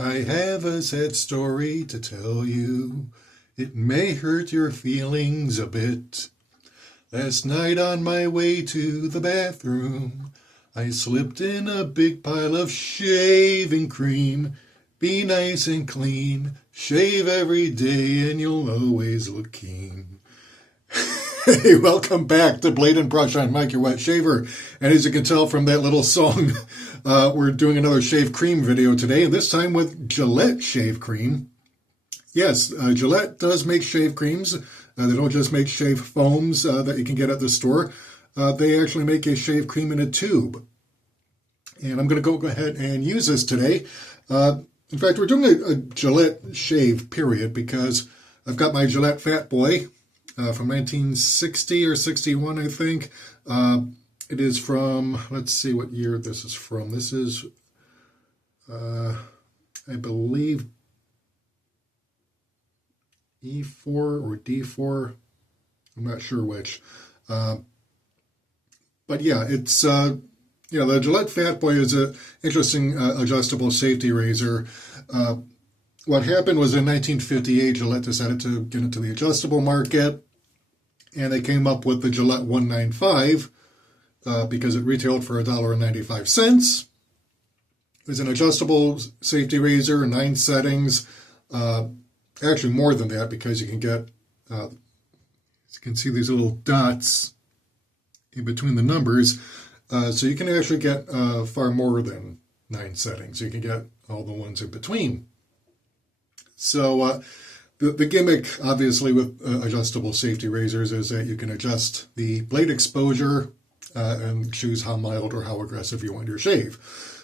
I have a sad story to tell you. It may hurt your feelings a bit. Last night on my way to the bathroom, I slipped in a big pile of shaving cream. Be nice and clean, shave every day and you'll always look keen. Hey, welcome back to Blade and Brush. I'm Mike, your wet shaver. And as you can tell from that little song, we're doing another shave cream video today, this time with Gillette shave cream. Yes, Gillette does make shave creams. They don't just make shave foams that you can get at the store. They actually make a shave cream in a tube. And I'm going to go ahead and use this today. In fact, we're doing a Gillette shave, period, because I've got my Gillette Fatboy from 1960 or 61, I think. It is from, let's see what year this is from. This is, I believe, E4 or D4. I'm not sure which. But yeah, it's, the Gillette Fatboy is an interesting adjustable safety razor. What happened was in 1958, Gillette decided to get into the adjustable market, and they came up with the Gillette 195 because it retailed for $1.95. It was an adjustable safety razor, 9 settings. Actually, more than that, because you can get, as you can see these little dots in between the numbers. So you can actually get far more than 9 settings. You can get all the ones in between. So the gimmick, obviously, with adjustable safety razors is that you can adjust the blade exposure and choose how mild or how aggressive you want your shave.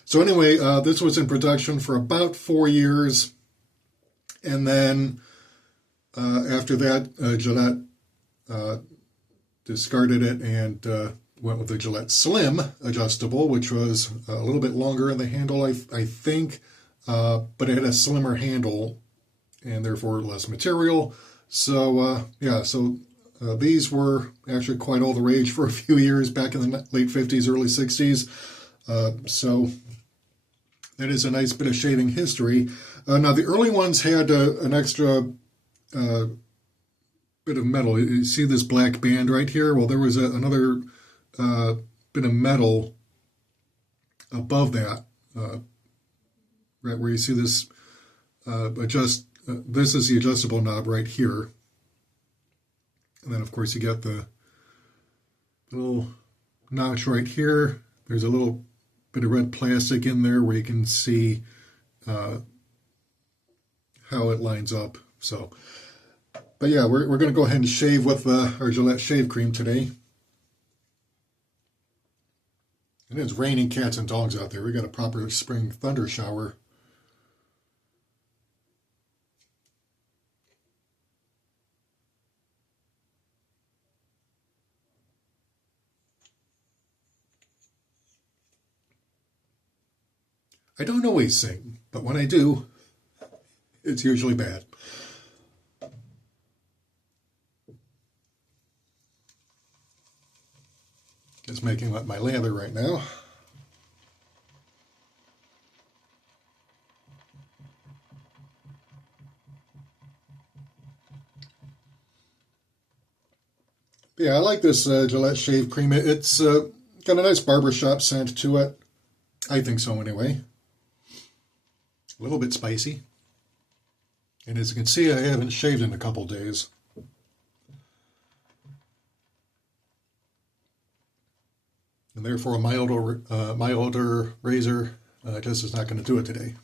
So anyway, this was in production for about 4 years. And then after that, Gillette discarded it and went with the Gillette Slim adjustable, which was a little bit longer in the handle, I think, but it had a slimmer handle and therefore less material. So, these were actually quite all the rage for a few years back in the late 50s, early 60s. So that is a nice bit of shaving history. Now, the early ones had an extra bit of metal. You see this black band right here? Well, there was another bit of metal above that, right where you see this this is the adjustable knob right here. And then, of course, you got the little notch right here. There's a little bit of red plastic in there where you can see how it lines up. So, but yeah, we're going to go ahead and shave with our Gillette shave cream today. And it's raining cats and dogs out there. We got a proper spring thunder shower. I don't always sing, but when I do, it's usually bad. Just making up my lather right now. Yeah, I like this Gillette shave cream. It's got a nice barbershop scent to it. I think so anyway. A little bit spicy. And as you can see, I haven't shaved in a couple days. And therefore a milder razor just is not going to do it today.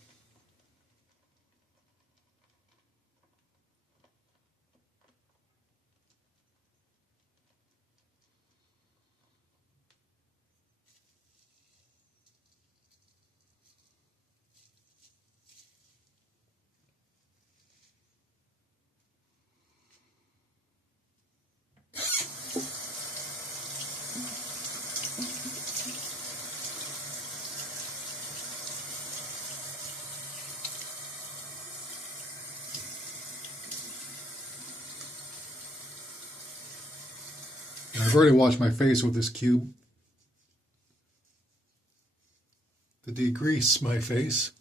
And I've already washed my face with this cube to degrease my face.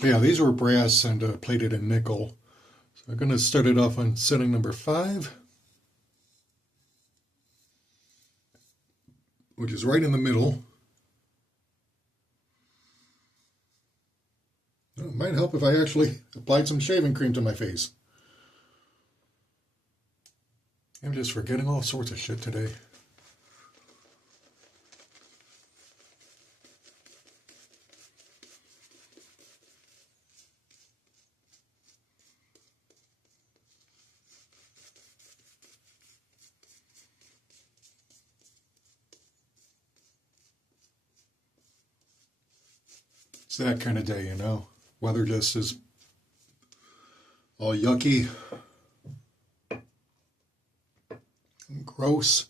Yeah, these were brass and plated in nickel. So I'm going to start it off on setting number 5, which is right in the middle. It might help if I actually applied some shaving cream to my face. I'm just forgetting all sorts of shit today. It's that kind of day, you know. Weather just is all yucky and gross.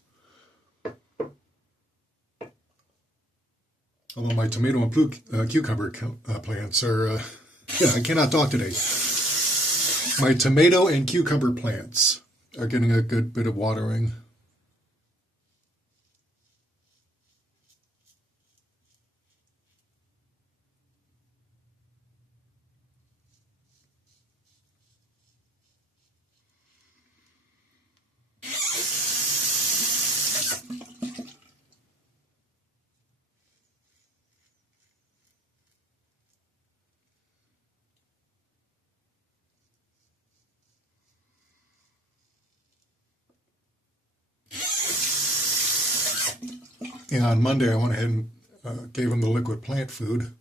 Although my tomato and cucumber plants are, yeah, I cannot talk today. My tomato and cucumber plants are getting a good bit of watering. Yeah, on Monday I went ahead and gave them the liquid plant food.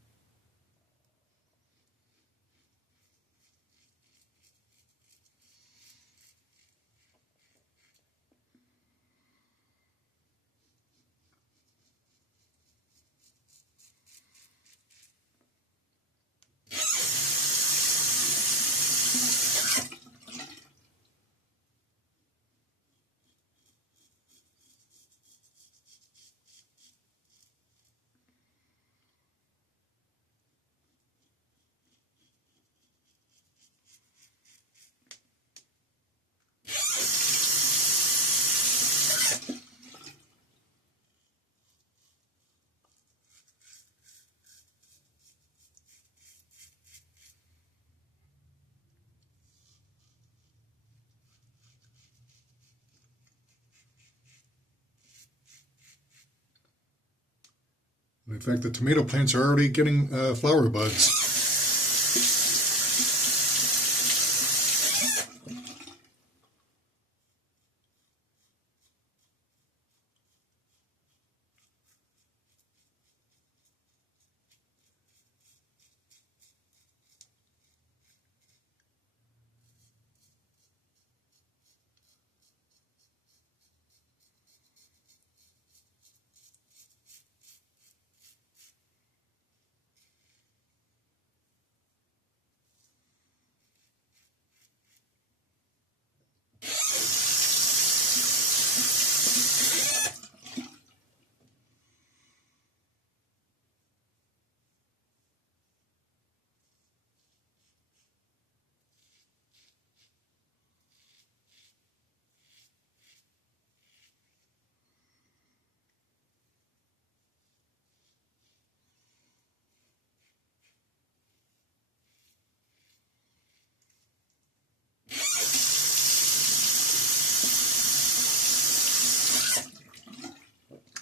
In fact, the tomato plants are already getting flower buds.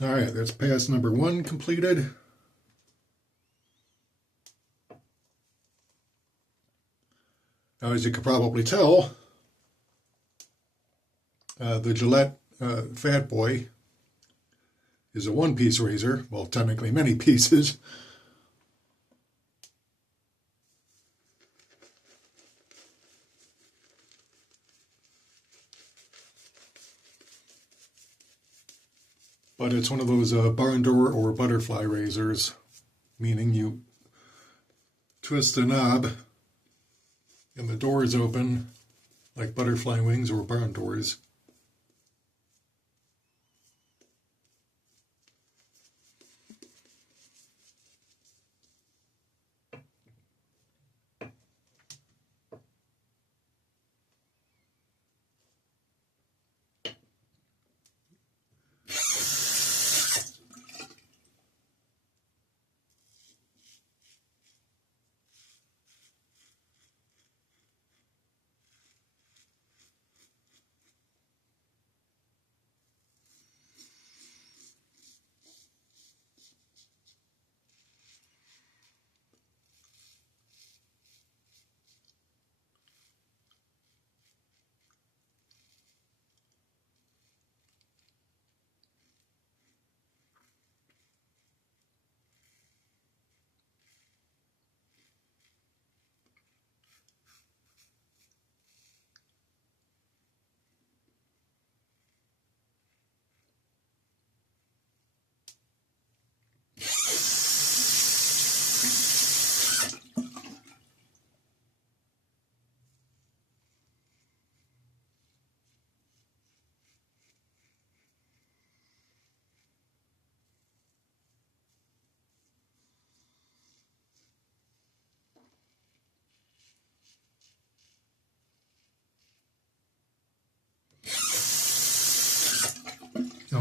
All right, that's pass number 1 completed. Now, as you could probably tell, the Gillette Fatboy is a one-piece razor. Well, technically many pieces. But it's one of those barn door or butterfly razors, meaning you twist the knob and the door is open like butterfly wings or barn doors.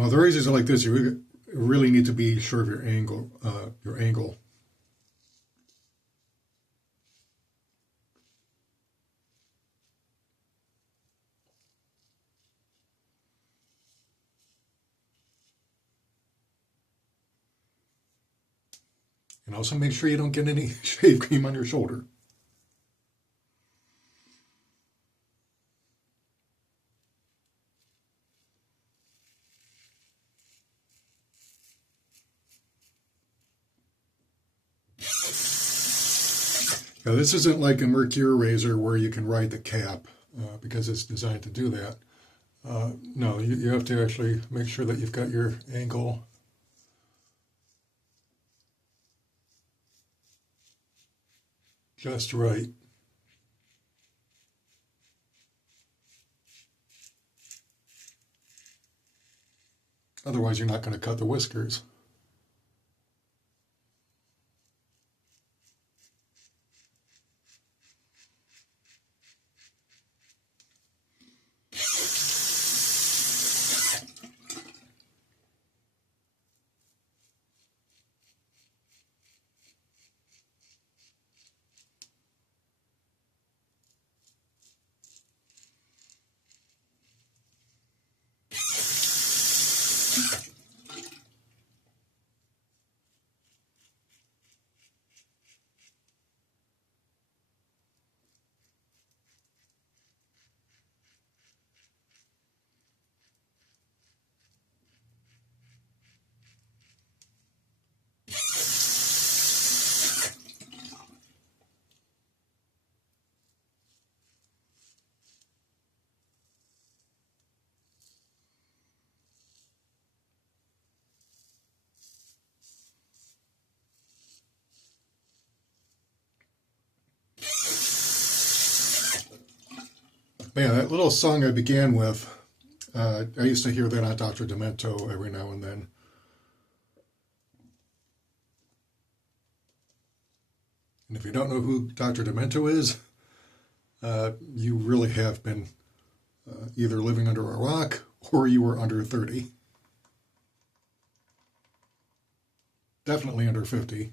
Now, the razors are like this. You really need to be sure of your angle. And also make sure you don't get any shave cream on your shoulder. Now, this isn't like a Mercure razor where you can ride the cap because it's designed to do that. No, you have to actually make sure that you've got your angle just right. Otherwise, you're not going to cut the whiskers. Yeah, that little song I began with, I used to hear that on Dr. Demento every now and then. And if you don't know who Dr. Demento is, you really have been either living under a rock or you were under 30. Definitely under 50.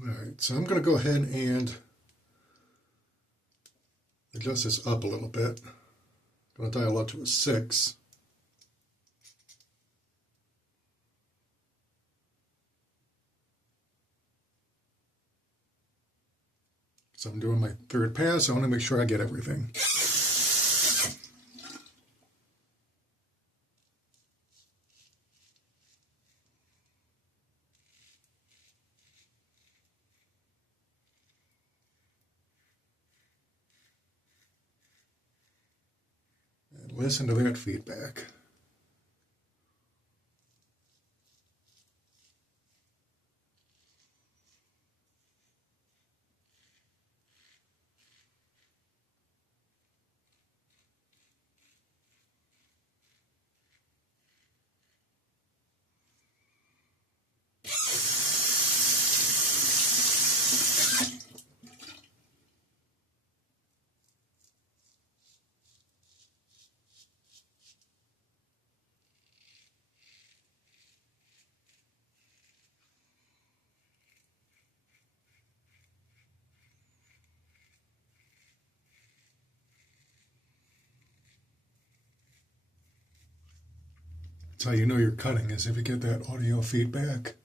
All right, so I'm going to go ahead and adjust this up a little bit. I'm going to dial up to a 6. So I'm doing my third pass. I want to make sure I get everything. And listen to that feedback. That's how you know you're cutting, is if you get that audio feedback.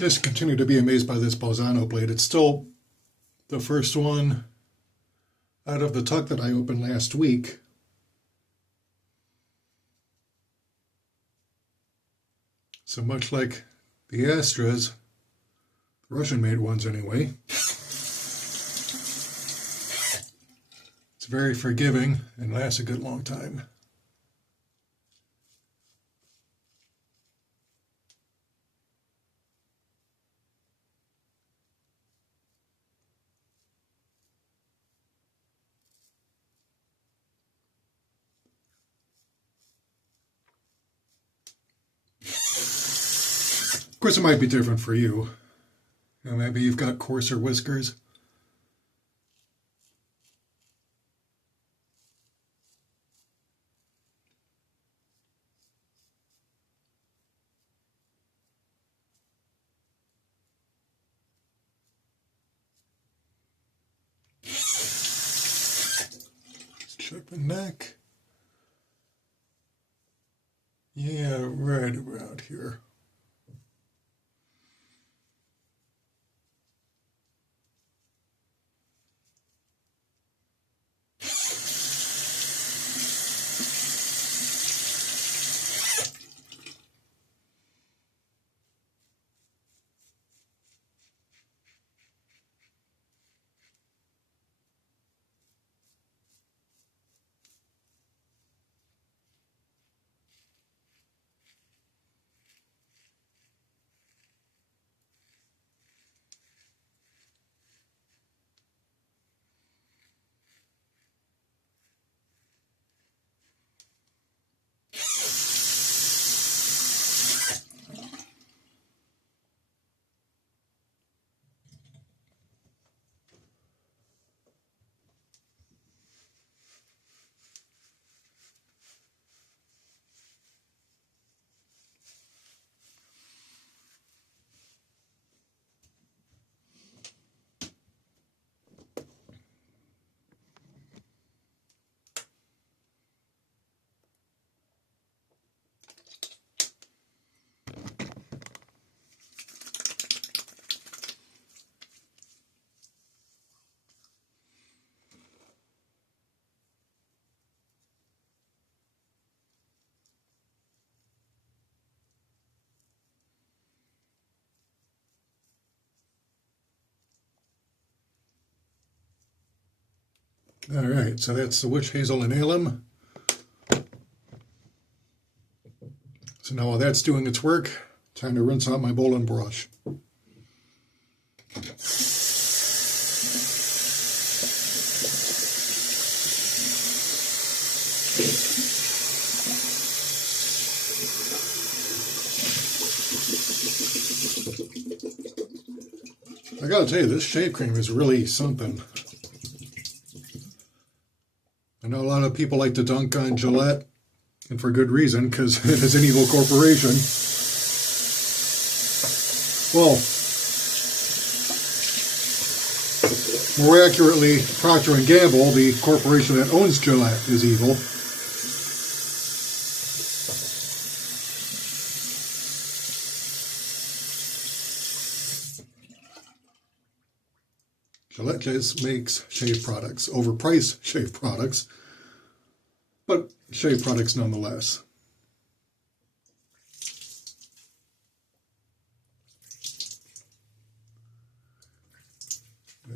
just continue to be amazed by this Bolzano blade. It's still the first one out of the tuck that I opened last week. So much like the Astras, the Russian-made ones anyway, it's very forgiving and lasts a good long time. Of course, it might be different for you. You know, maybe you've got coarser whiskers. Let's check the neck. Yeah, right around here. All right, so that's the witch hazel and alum. So now while that's doing its work, time to rinse out my bowl and brush. I gotta tell you, this shave cream is really something. I know a lot of people like to dunk on Gillette, and for good reason, because it is an evil corporation. Well, more accurately, Procter & Gamble, the corporation that owns Gillette, is evil. Gillette just makes shave products, overpriced shave products, but shave products nonetheless.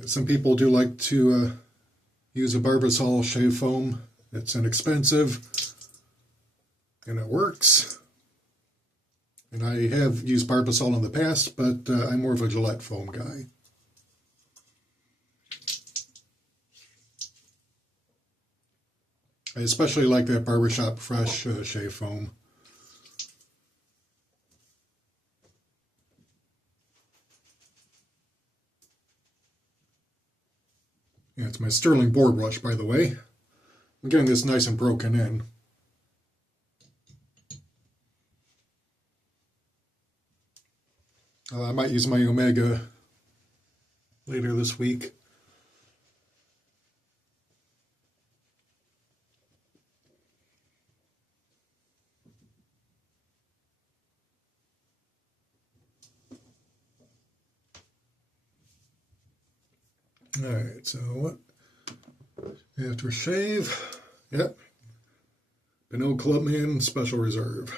Some people do like to use a Barbasol shave foam. It's inexpensive and it works. And I have used Barbasol in the past, but I'm more of a Gillette foam guy. I especially like that Barbershop Fresh shave foam. Yeah, it's my Sterling board brush, by the way. I'm getting this nice and broken in. I might use my Omega later this week. All right, so what? After shave, yep. Pinot Clubman Special Reserve.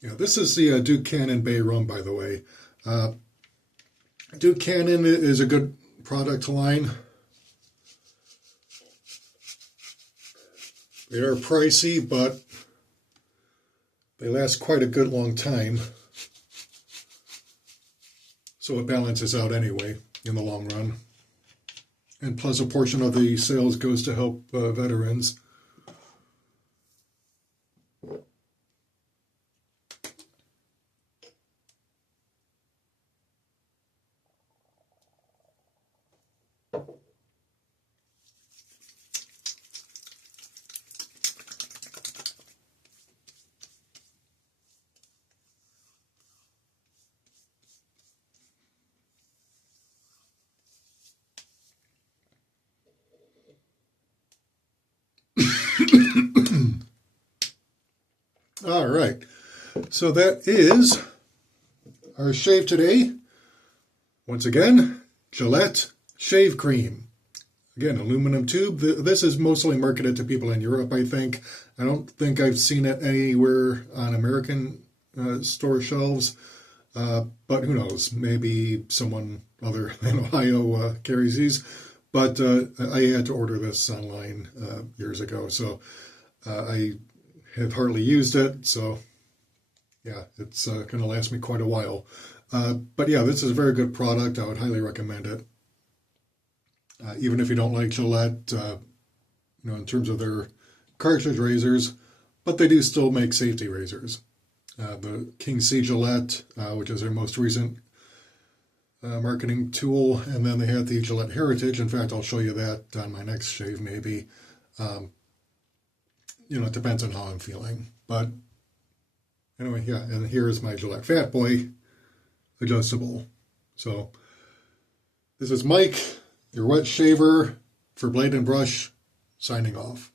Yeah, this is the Duke Cannon Bay rum, by the way. Duke Cannon is a good product line. They are pricey, but they last quite a good long time. So it balances out anyway in the long run. And plus a portion of the sales goes to help veterans. All right, so that is our shave today. Once again, Gillette Shave Cream. Again, aluminum tube. This is mostly marketed to people in Europe, I think. I don't think I've seen it anywhere on American store shelves, but who knows? Maybe someone other than Ohio carries these. But I had to order this online years ago, so I have hardly used it, so yeah, it's going to last me quite a while. But yeah, this is a very good product. I would highly recommend it. Even if you don't like Gillette, in terms of their cartridge razors, but they do still make safety razors. The King C Gillette, which is their most recent marketing tool, and then they have the Gillette Heritage. In fact, I'll show you that on my next shave, maybe. It depends on how I'm feeling. But anyway, yeah, and here is my Gillette Fatboy adjustable. So this is Mike, your wet shaver for Blade and Brush, signing off.